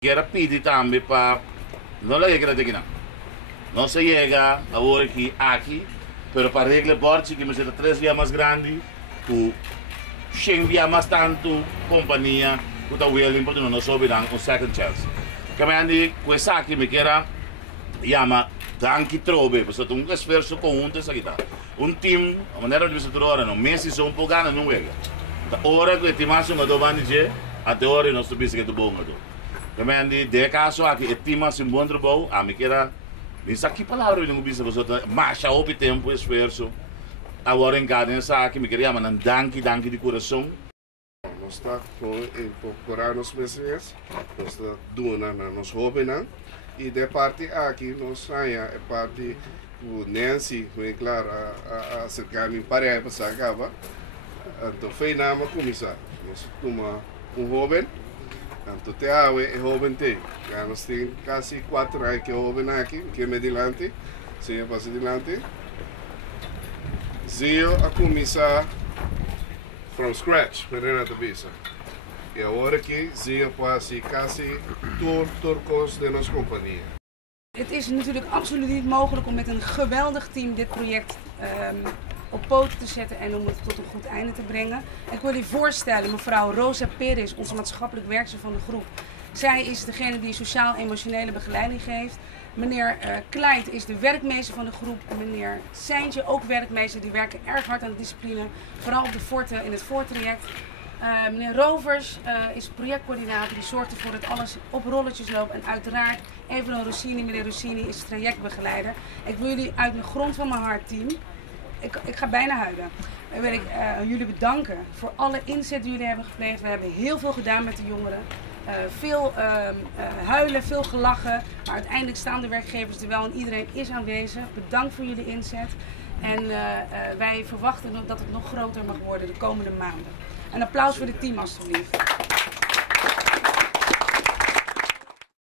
Quiero pedir también para, no le diga que no se llega ahora aquí, pero para arreglar borchi que me será 3 días más grande, o 100 días más tanto, compañía, que está willing, porque no soube dan un second chance. Que me andi, questa aqui me quiera, llama Danke Trobe, pues es un esfuerzo conjunto esa guitarra. Un team, a manera de visitar ahora, no, Messi son un poco ganas, no juega. Ahora que el team hace un do bandije, até ahora não estou pensando que é bom do. Também de caso aqui o team hace um bom trabalho, a me queira, isso aqui palavra não bisa você marcha o tempo esforço. Agora em cada nessa aqui me queria mandar danke de coração. Nós está com procurar nos meses, nós está doando nos jovens, e de parte aqui nós saia é parte o Nancy, bem claro, a acercar me para aí passar acaba. Então foi na uma comissão, nós toma jovem, então te ave é jovem te, nós temos quase 4 anos que jovem aqui, que me dilante, se passa dilante. Zio a começar from scratch met Renato Bisa. E agora que Zio faz quase turcos de nossa companhia. Het is natuurlijk absoluut niet mogelijk om met een geweldig team dit project op poten te zetten en om het tot een goed einde te brengen. Ik wil je voorstellen, mevrouw Rosa Perez, onze maatschappelijk werkster van de groep. Zij is degene die sociaal-emotionele begeleiding geeft. Meneer Kleit is de werkmeester van de groep. Meneer Seintje, ook werkmeester, die werken erg hard aan de discipline. Vooral op de forten, in het voortraject. Meneer Rovers is projectcoördinator, die zorgt ervoor dat alles op rolletjes loopt. En uiteraard Evelyn Rossini, meneer Rossini is trajectbegeleider. Ik wil jullie uit de grond van mijn hart, team, ik ga bijna huilen. Dan wil ik jullie bedanken voor alle inzet die jullie hebben gepleegd. We hebben heel veel gedaan met de jongeren. Veel huilen, veel gelachen, maar uiteindelijk staan de werkgevers er wel en iedereen is aanwezig. Bedankt voor jullie inzet en wij verwachten dat het nog groter mag worden de komende maanden. Een applaus voor het team alstublieft.